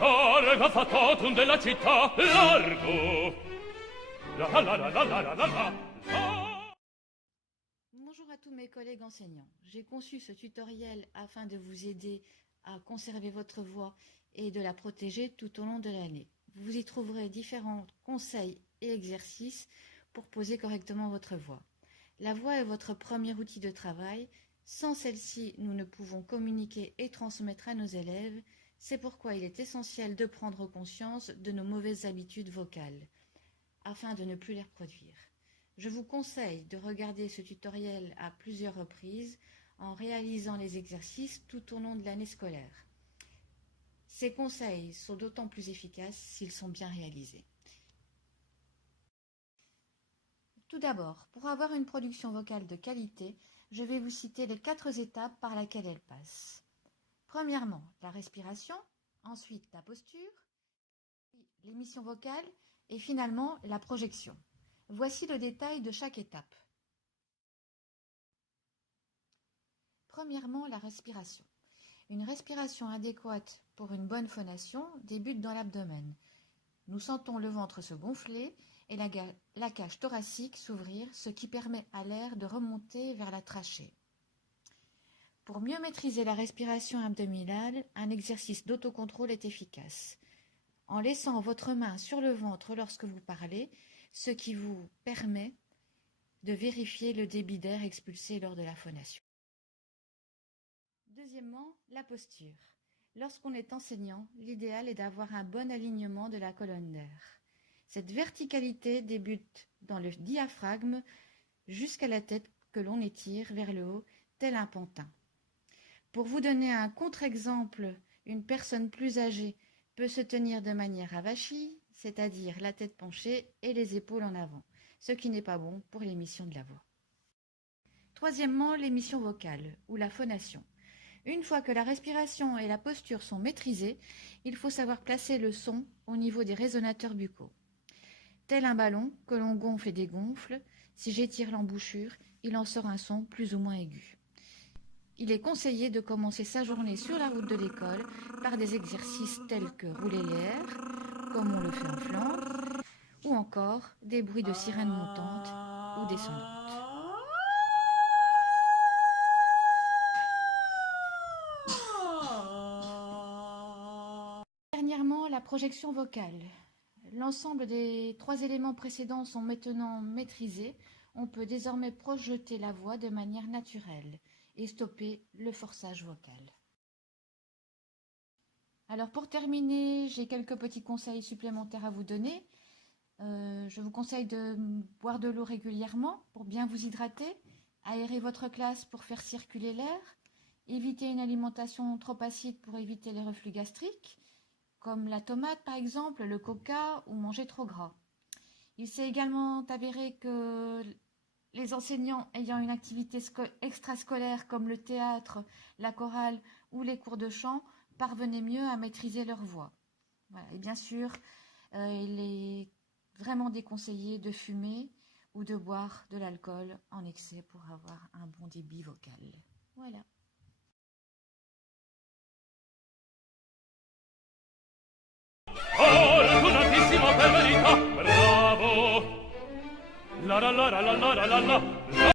Larga fatotum della città, largo. La la la la la la la la. Bonjour à tous mes collègues enseignants. J'ai conçu ce tutoriel afin de vous aider à conserver votre voix et de la protéger tout au long de l'année. Vous y trouverez différents conseils et exercices pour poser correctement votre voix. La voix est votre premier outil de travail. Sans celle-ci, nous ne pouvons communiquer et transmettre à nos élèves. C'est pourquoi il est essentiel de prendre conscience de nos mauvaises habitudes vocales, afin de ne plus les reproduire. Je vous conseille de regarder ce tutoriel à plusieurs reprises en réalisant les exercices tout au long de l'année scolaire. Ces conseils sont d'autant plus efficaces s'ils sont bien réalisés. Tout d'abord, pour avoir une production vocale de qualité, je vais vous citer les 4 étapes par lesquelles elle passe. Premièrement, la respiration, ensuite la posture, l'émission vocale et finalement la projection. Voici le détail de chaque étape. Premièrement, la respiration. Une respiration adéquate pour une bonne phonation débute dans l'abdomen. Nous sentons le ventre se gonfler et la cage thoracique s'ouvrir, ce qui permet à l'air de remonter vers la trachée. Pour mieux maîtriser la respiration abdominale, un exercice d'autocontrôle est efficace. En laissant votre main sur le ventre lorsque vous parlez, ce qui vous permet de vérifier le débit d'air expulsé lors de la phonation. Deuxièmement, la posture. Lorsqu'on est enseignant, l'idéal est d'avoir un bon alignement de la colonne d'air. Cette verticalité débute dans le diaphragme jusqu'à la tête que l'on étire vers le haut, tel un pantin. Pour vous donner un contre-exemple, une personne plus âgée peut se tenir de manière avachie, c'est-à-dire la tête penchée et les épaules en avant, ce qui n'est pas bon pour l'émission de la voix. Troisièmement, l'émission vocale ou la phonation. Une fois que la respiration et la posture sont maîtrisées, il faut savoir placer le son au niveau des résonateurs buccaux. Tel un ballon que l'on gonfle et dégonfle, si j'étire l'embouchure, il en sort un son plus ou moins aigu. Il est conseillé de commencer sa journée sur la route de l'école par des exercices tels que rouler l'air, comme on le fait en Flandre, ou encore des bruits de sirène montante ou descendante. Dernièrement, la projection vocale. L'ensemble des 3 éléments précédents sont maintenant maîtrisés. On peut désormais projeter la voix de manière naturelle et stopper le forçage vocal. Alors pour terminer, j'ai quelques petits conseils supplémentaires à vous donner. Je vous conseille de boire de l'eau régulièrement pour bien vous hydrater, aérer votre classe pour faire circuler l'air, éviter une alimentation trop acide pour éviter les reflux gastriques, comme la tomate par exemple, le coca ou manger trop gras. Il s'est également avéré que les enseignants ayant une activité extrascolaire comme le théâtre, la chorale ou les cours de chant parvenaient mieux à maîtriser leur voix. Voilà. Et bien sûr, il est vraiment déconseillé de fumer ou de boire de l'alcool en excès pour avoir un bon débit vocal. Voilà. Fortunatissimo per verità, bravo. La la la la la la la la.